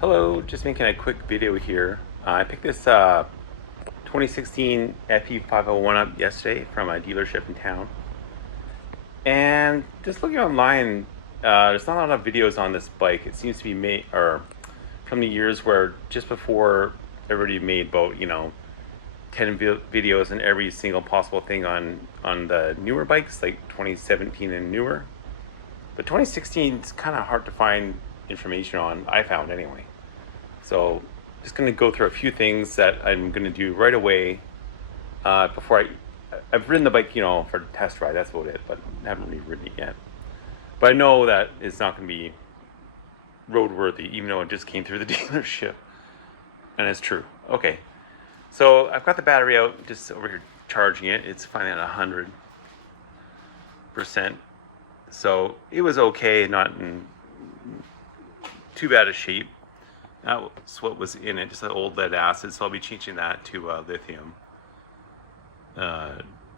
Hello, just making a quick video here. I picked this 2016 FE501 up yesterday from a dealership in town. And just looking online, there's not a lot of videos on this bike. It seems to be made, or from the years where just before everybody made about, 10 videos and every single possible thing on the newer bikes, like 2017 and newer. But 2016 is kind of hard to find information on, I found anyway. So just going to go through a few things that I'm going to do right away before I've ridden the bike, for the test ride. That's about it, but I haven't really ridden it yet. But I know that it's not going to be roadworthy, even though it just came through the dealership. And it's true. Okay. So I've got the battery out, just over here charging it. It's finally at 100%. So it was okay, not in too bad a shape. That's what was in it, just an old lead acid. So I'll be changing that to lithium.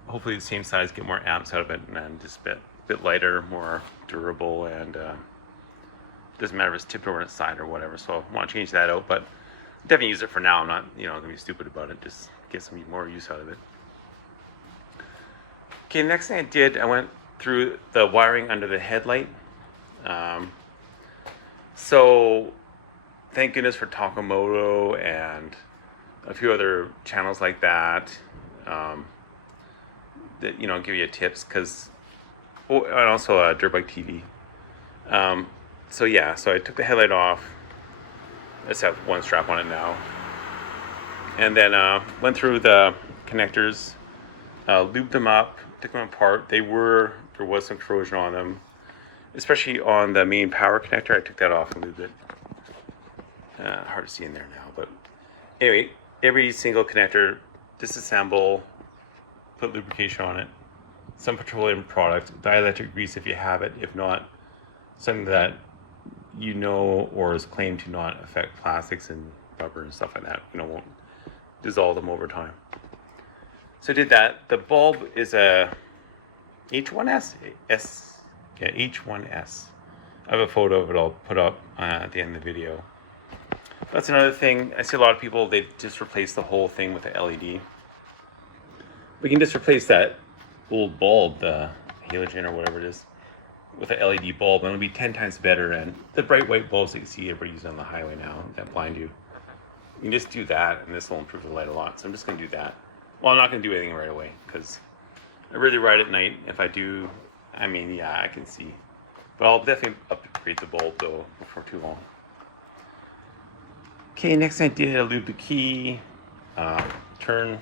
Hopefully the same size, get more amps out of it, and then just a bit lighter, more durable, and doesn't matter if it's tipped over on its side or whatever. So I want to change that out, but definitely use it for now. I'm not, gonna be stupid about it. Just get some more use out of it. Okay, the next thing I did, I went through the wiring under the headlight. So thank goodness for Takamoto and a few other channels like that that give you tips, because and also Dirt Bike TV. So I took the headlight off. I just have one strap on it now, and then went through the connectors, lubed them up, took them apart. There was some corrosion on them, especially on the main power connector. I took that off and lubed it. Hard to see in there now, but anyway, every single connector, disassemble, put lubrication on it, some petroleum product, dielectric grease if you have it. If not, something that or is claimed to not affect plastics and rubber and stuff like that. Won't dissolve them over time. So I did that. The bulb is a H1S. H1S. I have a photo of it. I'll put up at the end of the video. That's another thing. I see a lot of people, they just replace the whole thing with a LED. We can just replace that old bulb, the halogen or whatever it is, with an LED bulb, and it'll be 10 times better. And the bright white bulbs that you see everybody using on the highway now that blind you, you can just do that, and this will improve the light a lot. So I'm just going to do that. Well, I'm not going to do anything right away, because I really ride at night. If I do, I can see. But I'll definitely upgrade the bulb, though, before too long. Okay, next thing I did, I lubed the key, turn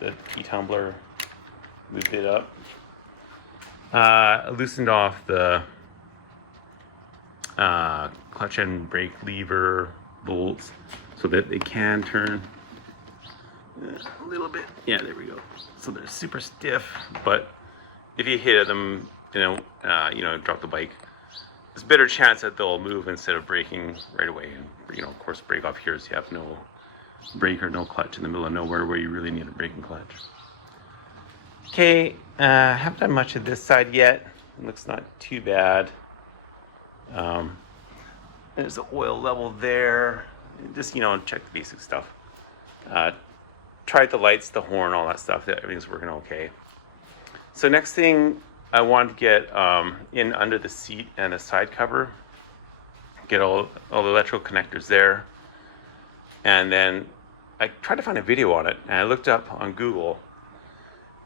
the key tumbler, lubed it up. I loosened off the clutch and brake lever bolts so that they can turn a little bit. Yeah, there we go. So they're super stiff, but if you hit them, drop the bike, there's a better chance that they'll move instead of braking right away. And of course, brake off here, so you have no brake or no clutch in the middle of nowhere where you really need a braking clutch. Okay, I haven't done much of this side yet. It looks not too bad. There's the oil level there. Just, check the basic stuff. Tried the lights, the horn, all that stuff. Everything's working okay. So next thing, I wanted to get in under the seat and the side cover. Get all the electrical connectors there. And then I tried to find a video on it, and I looked up on Google.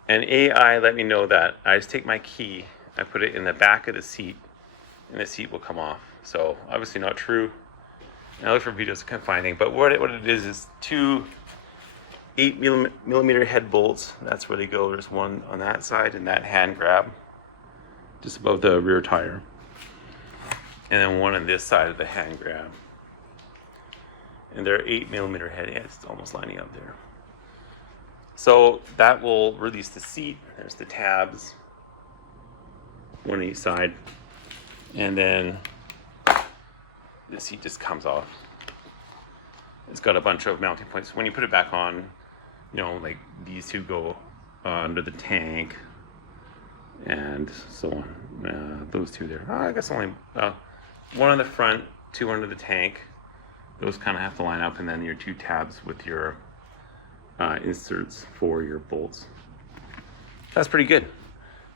And AI let me know that I just take my key, I put it in the back of the seat, and the seat will come off. So obviously not true. And I look for videos, I can't find anything. But what it is two 8mm head bolts. That's where they go. There's one on that side and that hand grab, just above the rear tire. And then one on this side of the hand grab. And they're 8mm head. Yeah, it's almost lining up there. So that will release the seat. There's the tabs, one on each side. And then the seat just comes off. It's got a bunch of mounting points. When you put it back on, like these two go under the tank, and so on. Those two there. I guess only one on the front two under the tank. Those kind of have to line up, and then your two tabs with your inserts for your bolts. That's pretty good.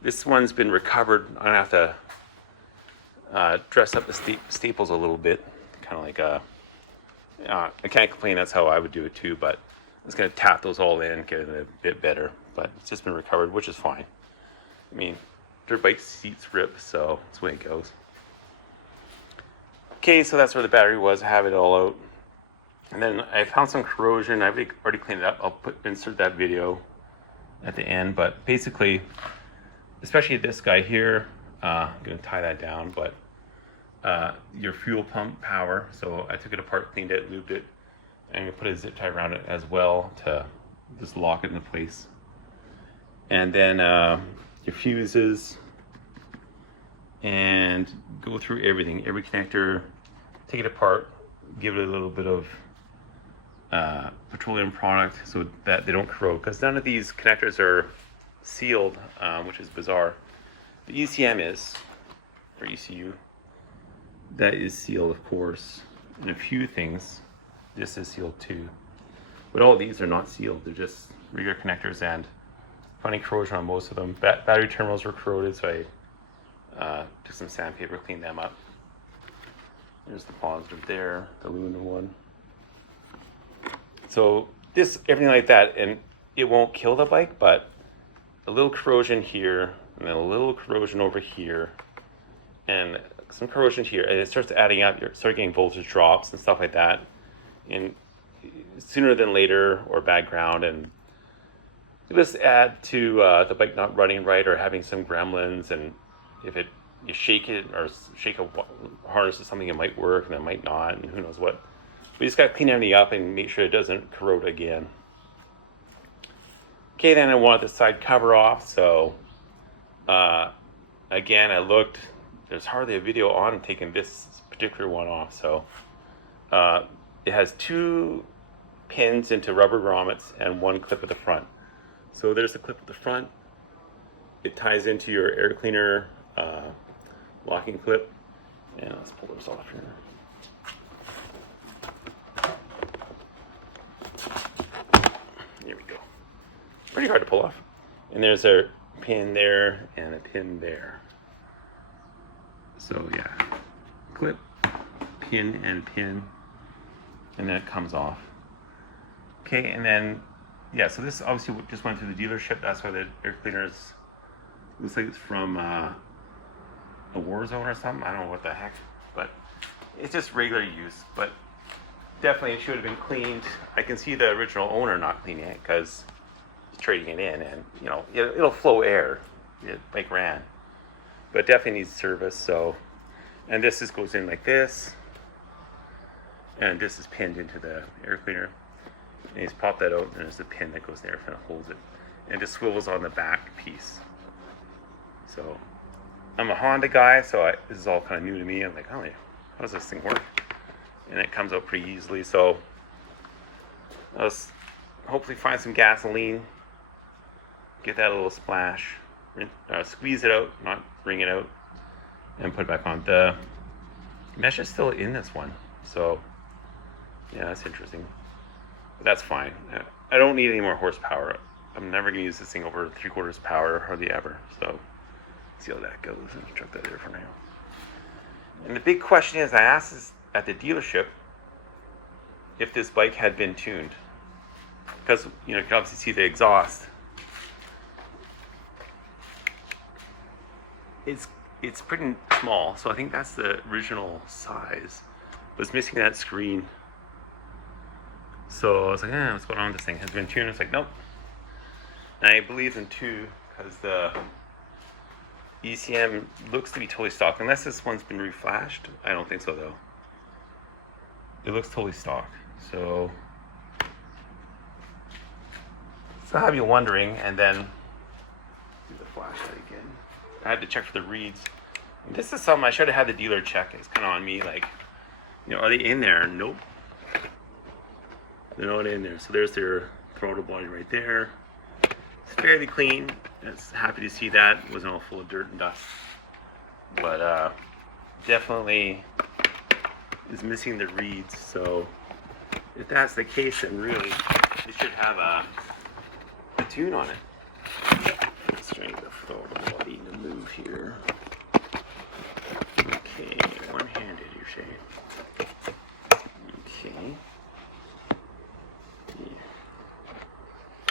This one's been recovered. I'm gonna have to dress up the staples a little bit, kind of like I can't complain. That's how I would do it too, but I'm just gonna tap those all in, get it a bit better. But it's just been recovered, which is fine. I mean, dirt bike seats rip, so that's the way it goes. Okay, so that's where the battery was. I have it all out. And then I found some corrosion. I've already cleaned it up. I'll insert that video at the end. But basically, especially this guy here, I'm going to tie that down. But your fuel pump power. So I took it apart, cleaned it, lubed it. And I'm going to put a zip tie around it as well to just lock it into place. And then your fuses. And go through everything, every connector, take it apart, give it a little bit of petroleum product so that they don't corrode, because none of these connectors are sealed, which is bizarre. The ECM is, for ECU, that is sealed, of course, and a few things, this is sealed too. But all these are not sealed, they're just regular connectors, and finding corrosion on most of them. Battery terminals were corroded, so I took some sandpaper, cleaned them up. There's the positive there, the aluminum one. So this, everything like that, and it won't kill the bike, but a little corrosion here, and then a little corrosion over here, and some corrosion here, and it starts adding up. You start getting voltage drops and stuff like that, and sooner than later, or bad ground, and this add to the bike not running right or having some gremlins. And if you shake it or shake a harness to something, it might work and it might not, and who knows what. We just got to clean everything up and make sure it doesn't corrode again. Okay, then I wanted the side cover off, so again, I looked. There's hardly a video on taking this particular one off, so it has two pins into rubber grommets and one clip at the front. So there's the clip at the front. It ties into your air cleaner locking clip, and let's pull this off here. There we go. Pretty hard to pull off. And there's a pin there and a pin there. So yeah, clip, pin, and pin, and then it comes off. Okay, and then yeah, so this obviously just went through the dealership. That's why the air cleaners looks like it's from a war zone or something. I don't know what the heck, but it's just regular use. But definitely it should have been cleaned. I can see the original owner not cleaning it because he's trading it in, and you know it'll flow air. It like ran, but it definitely needs service. So, and this just goes in like this, and this is pinned into the air cleaner. And you just pop that out, and there's a pin that goes there and holds it, and it just swivels on the back piece. So I'm a Honda guy, so this is all kind of new to me. I'm like, oh, how does this thing work? And it comes out pretty easily. So I'll hopefully find some gasoline, get that little splash, squeeze it out, not wring it out, and put it back on. The mesh is still in this one, so yeah, that's interesting. But that's fine. I don't need any more horsepower. I'm never going to use this thing over 3/4 power, hardly ever. So see how that goes. Let's chuck that there for now. And the big question is, I asked this at the dealership if this bike had been tuned, because you can obviously see the exhaust. It's pretty small, so I think that's the original size, but it's missing that screen. So I was like, what's going on with this thing? Has it been tuned? It's like, nope. And I believe in two, because the ECM looks to be totally stock, unless this one's been reflashed. I don't think so though. It looks totally stock. So I have you wondering, and then do the flashlight again. I had to check for the reeds. And this is something I should have had the dealer check. It's kind of on me, like, are they in there? Nope. They're not in there. So there's their throttle body right there. It's fairly clean. It's happy to see that. It wasn't all full of dirt and dust. But definitely is missing the reeds. So if that's the case, then really it should have a tune on it. Let's try to throw the body to move here. Okay, one-handed, you say. Okay. Yeah.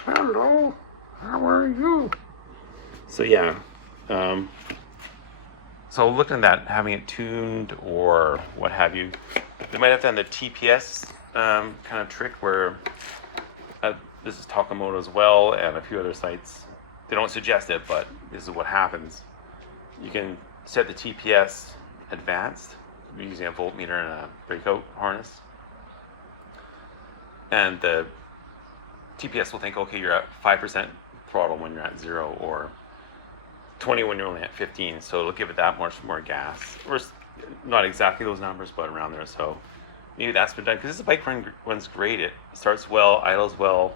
Hello, how are you? So yeah, so looking at that, having it tuned or what have you, they might have done the TPS kind of trick where this is Takamoto as well, and a few other sites. They don't suggest it, but this is what happens. You can set the TPS advanced using a voltmeter and a breakout harness, and the TPS will think, okay, you're at 5% throttle when you're at 0, or 20 when you're only at 15, so it'll give it that much more gas. Or not exactly those numbers, but around there. So maybe that's been done, because this bike runs great. It starts well, idles well.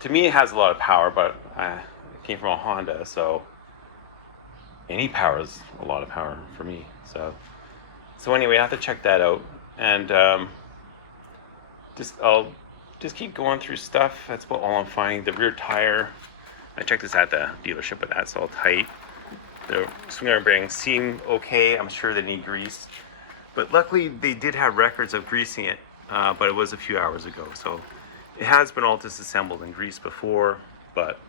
To me, it has a lot of power, but it came from a Honda, so any power is a lot of power for me. So anyway, I have to check that out, and I'll just keep going through stuff. That's about all I'm finding. The rear tire, I checked this at the dealership, but that's all tight. The swing arm bearings seem okay. I'm sure they need grease, but luckily they did have records of greasing it, but it was a few hours ago, so it has been all disassembled and greased before, but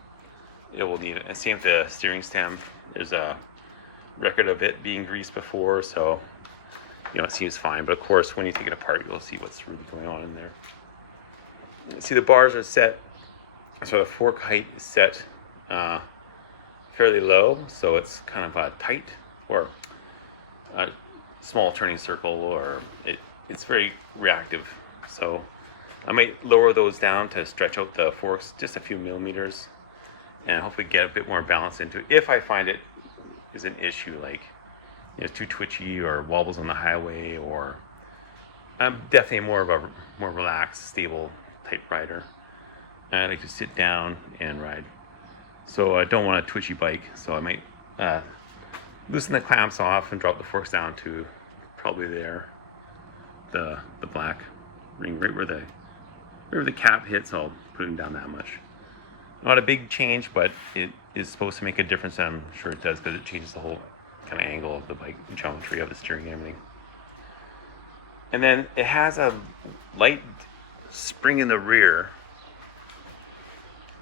it will need it. And same with the steering stem. There's a record of it being greased before, so it seems fine. But of course, when you take it apart, you'll see what's really going on in there. See, the bars are set, so the fork height is set fairly low, so it's kind of tight, or a small turning circle, or it's very reactive. So I might lower those down to stretch out the forks just a few millimeters, and hopefully get a bit more balance into it. If I find it is an issue, like it's too twitchy or wobbles on the highway, or I'm definitely more relaxed, stable type rider. I like to sit down and ride, so I don't want a twitchy bike. So I might loosen the clamps off and drop the forks down to probably there, the black ring right where the cap hits. I'll put them down that much. Not a big change, but it is supposed to make a difference, and I'm sure it does, because it changes the whole kind of angle of the bike, geometry of the steering and everything. And then it has a light spring in the rear.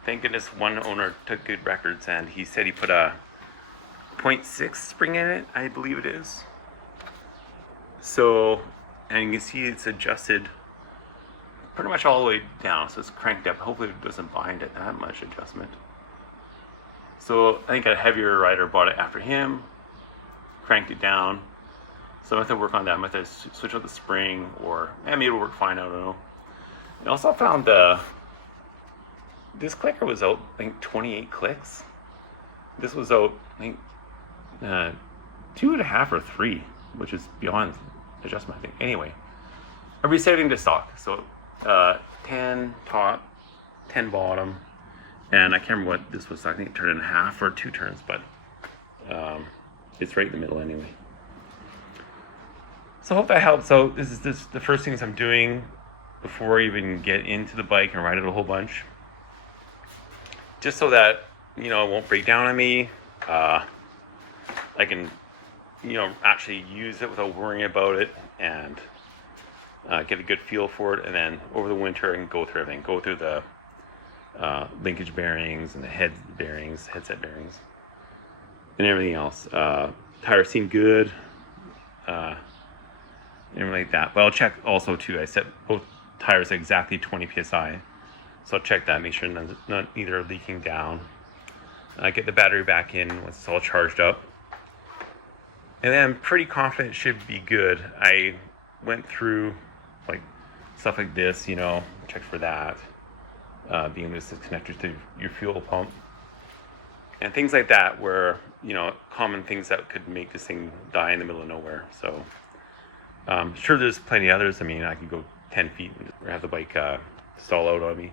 Thank goodness one owner took good records, and he said he put a 0.6 spring in it, I believe it is. So, and you can see it's adjusted pretty much all the way down, so it's cranked up. Hopefully it doesn't bind at that much adjustment. So I think a heavier rider bought it after him, cranked it down. So I have to work on that. I might have to switch out the spring, or maybe it'll work fine, I don't know. I also found this clicker was out, I think, 28 clicks. This was out, I think, 2.5 or 3, which is beyond adjustment, I think. Anyway, I'm resetting to stock. So 10 top, 10 bottom, and I can't remember what this was. I think it turned in half or 2 turns, but it's right in the middle anyway. So I hope that helps. So this is the first things I'm doing before I even get into the bike and ride it a whole bunch, just so that it won't break down on me. I can actually use it without worrying about it, and get a good feel for it. And then over the winter I can go through everything, go through the linkage bearings and the headset bearings, and everything else. Tires seem good, everything like that. But I'll check also too. I set both tires at exactly 20 psi, so I'll check that, make sure neither are leaking down. Get the battery back in once it's all charged up, and then I'm pretty confident it should be good. I went through like stuff like this, check for that, being this is connected to your fuel pump, and things like that, where common things that could make this thing die in the middle of nowhere. So sure, there's plenty of others. I mean, I could go 10 feet and have the bike stall out on me,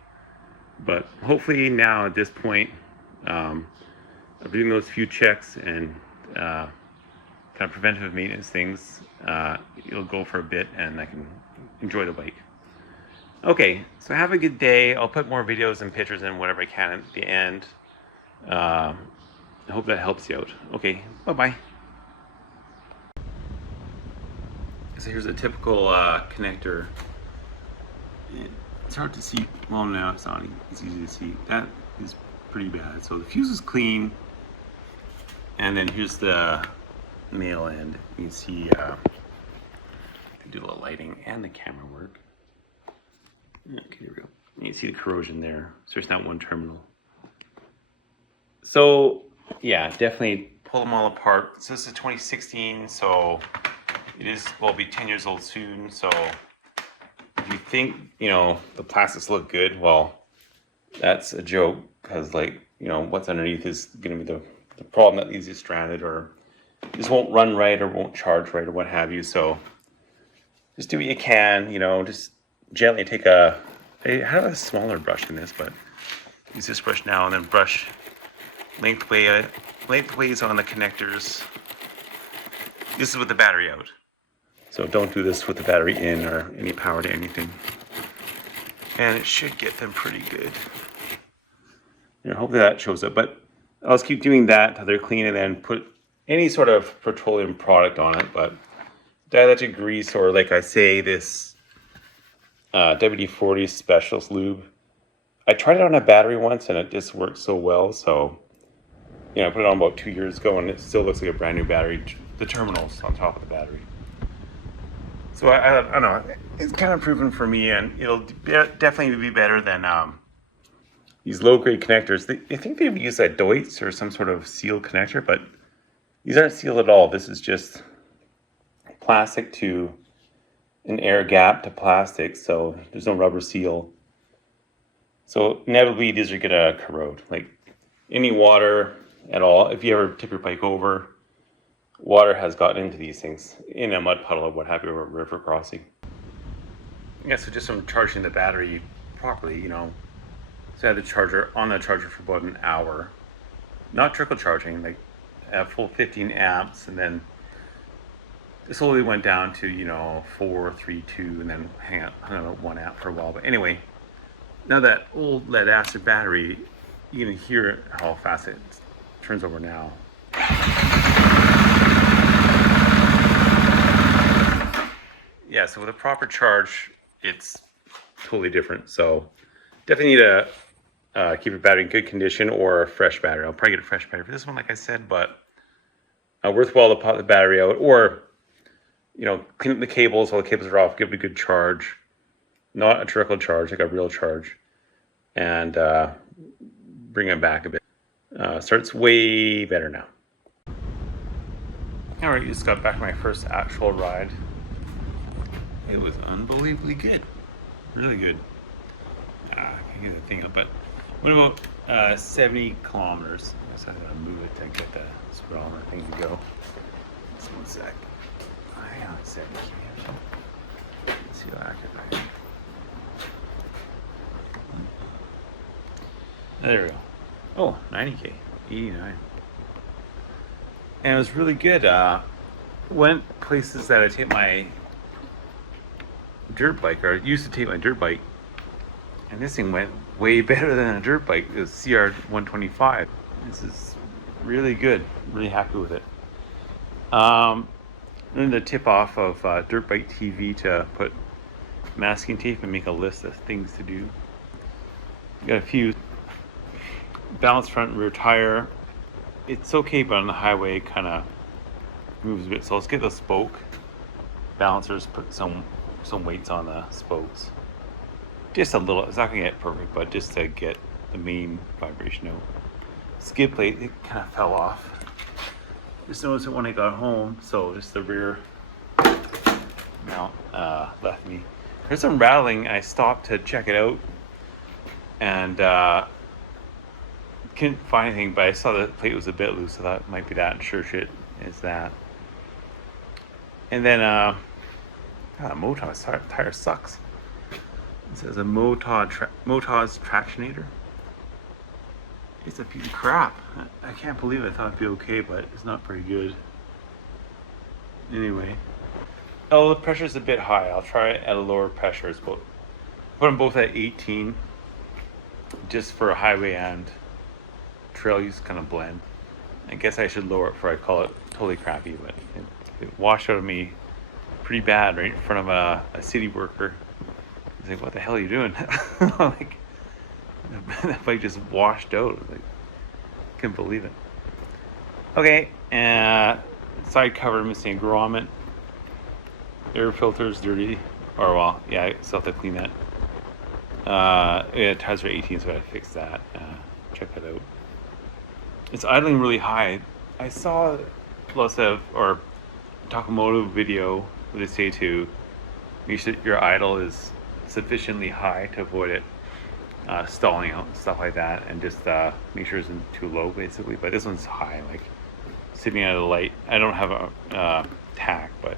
but hopefully now at this point, I'm doing those few checks and kind kind of preventative maintenance things, it'll go for a bit and I can enjoy the bike. Okay, so have a good day. I'll put more videos and pictures in whatever I can at the end. I hope that helps you out. Okay, bye-bye. So here's a typical connector. It's hard to see. Well, no, it's not. It's easy to see. That is pretty bad. So the fuse is clean. And then here's the male end. You can see, do a little lighting and the camera work. Okay, there we go. You can see the corrosion there. So there's not one terminal. So yeah, definitely pull them all apart. So this is 2016, so it is, will be 10 years old soon. So if you think, you know, the plastics look good, well, that's a joke, because like, you know, what's underneath is going to be the problem that leaves you stranded, or just won't run right or won't charge right or what have you. So just do what you can, you know, just gently take I have a smaller brush than this, but use this brush now and then brush lengthways on the connectors. This is with the battery out. So don't do this with the battery in or any power to anything. And it should get them pretty good. You know, hopefully that shows up, but I'll just keep doing that until they're clean and then put any sort of petroleum product on it, but dielectric grease, or like I say, this WD-40 Specialist Lube. I tried it on a battery once and it just worked so well, so you know, I put it on about 2 years ago and it still looks like a brand new battery, the terminals on top of the battery. So I don't know, it's kind of proven for me, and it'll definitely be better than these low-grade connectors. I think they've used a Deutz or some sort of seal connector, but these aren't sealed at all. This is just plastic to an air gap to plastic, so there's no rubber seal. So inevitably these are gonna corrode. Like any water at all, if you ever tip your bike over, water has gotten into these things in a mud puddle or what have you, or a river crossing. Yeah, so just from charging the battery properly, you know, so I had the charger on the charger for about an hour, not trickle charging, like at full 15 amps, and then it slowly went down to, you know, 4, 3, 2, and then hung out 1 amp for a while. But anyway, now that old lead acid battery, you can hear how fast it turns over now. Yeah, so with a proper charge, it's totally different. So definitely need to keep your battery in good condition, or a fresh battery. I'll probably get a fresh battery for this one, like I said, but worthwhile to pop the battery out, or, you know, clean up the cables while the cables are off, give it a good charge, not a trickle charge, like a real charge, and bring it back a bit. Starts way better now. All right, just got back my first actual ride. It was unbelievably good, really good. I can't get the thing up, but what about 70 kilometers? I guess I gotta move it to get the speedometer thing to go. Just 1 sec. Hang on, 70 km. Let's see how accurate I am. There we go. Oh, 90k, 89. And it was really good. Went places that I take my dirt bike, or used to take my dirt bike, and this thing went way better than a dirt bike. It was CR125. This is really good. Really happy with it. Learned the tip off of Dirt Bike TV to put masking tape and make a list of things to do. Got a few. Balanced front and rear tire. It's okay, but on the highway it kind of moves a bit. So let's get the spoke balancers, put some weights on the spokes. Just a little. It's not gonna get perfect, but just to get the main vibration out. Skid plate, it kind of fell off. Just noticed it when I got home, so just the rear mount left me. There's some rattling. I stopped to check it out, and couldn't find anything, but I saw the plate was a bit loose, so that might be that, and sure shit is that. And then Motors tire sucks. It says a Motors Tractionator. It's a piece of crap. I can't believe it. I thought it'd be okay, but it's not very good. Anyway. Oh, the pressure's a bit high. I'll try it at a lower pressure. But put them both at 18, just for a highway and trail use kind of blend. I guess I should lower it before I call it totally crappy, but it washed out of me pretty bad right in front of a city worker. He's like, "What the hell are you doing?" Like, that bike just washed out. Like, couldn't believe it. Okay, side cover missing a grommet. Air filter's dirty, or well, yeah, I still have to clean that. Yeah, tires are 18, so I gotta fix that. Check that out. It's idling really high. I saw lots of or Takamoto video where they say to make sure your idle is sufficiently high to avoid it stalling out and stuff like that, and just make sure it isn't too low basically. But this one's high, like sitting at a light. I don't have a tack, but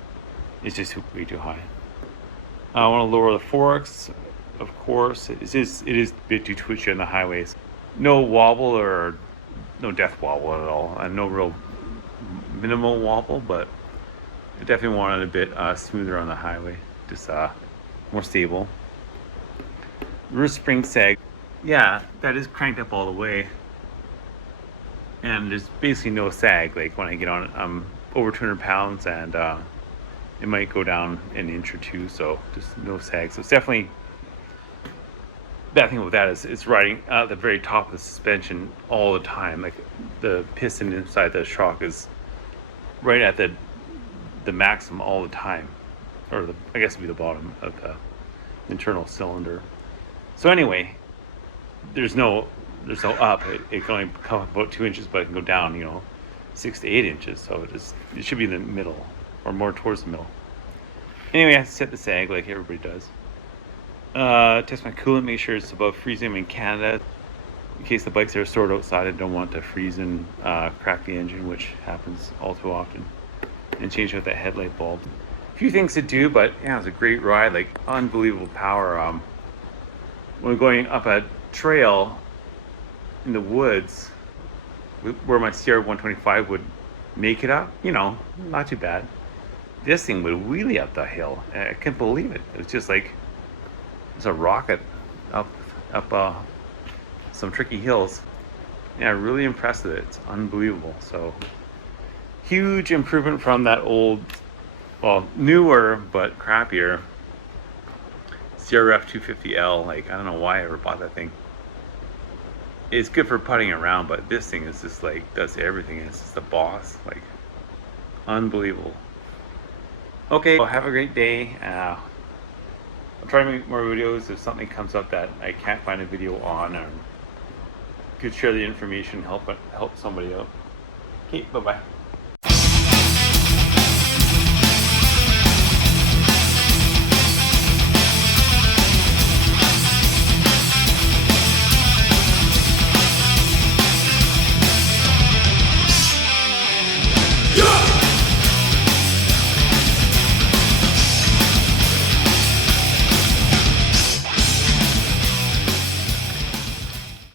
it's just way too high. I want to lower the forks, of course. It is a bit too twitchy on the highways. No wobble or no death wobble at all. No real minimal wobble, but I definitely wanted a bit smoother on the highway, just more stable. Rear spring sag, yeah, that is cranked up all the way, and there's basically no sag. Like when I get on, I'm over 200 pounds, and it might go down an inch or two, so just no sag. So it's definitely, bad thing with that is it's riding at the very top of the suspension all the time. Like the piston inside the shock is right at the maximum all the time, or I guess it'd be the bottom of the internal cylinder. So anyway, there's no up. It can only come up about 2 inches, but it can go down, 6 to 8 inches. So it should be in the middle, or more towards the middle. Anyway, I have to set the sag like everybody does. Test my coolant, make sure it's above freezing. I'm in Canada. In case the bikes are stored outside, I don't want to freeze and crack the engine, which happens all too often. And change out that headlight bulb. A few things to do, but yeah, it was a great ride. Like unbelievable power. When going up a trail in the woods, where my CR125 would make it up, not too bad. This thing would wheelie up the hill. I can't believe it. It was just like it's a rocket up some tricky hills. Yeah, really impressed with it. It's unbelievable. So huge improvement from that old, well, newer but crappier CRF 250L. Like, I don't know why I ever bought that thing. It's good for putting around, but this thing is just like does everything. It's just the boss. Like, unbelievable. Okay, well, have a great day. I'll try to make more videos if something comes up that I can't find a video on, or could share the information, help somebody out. Okay, bye bye.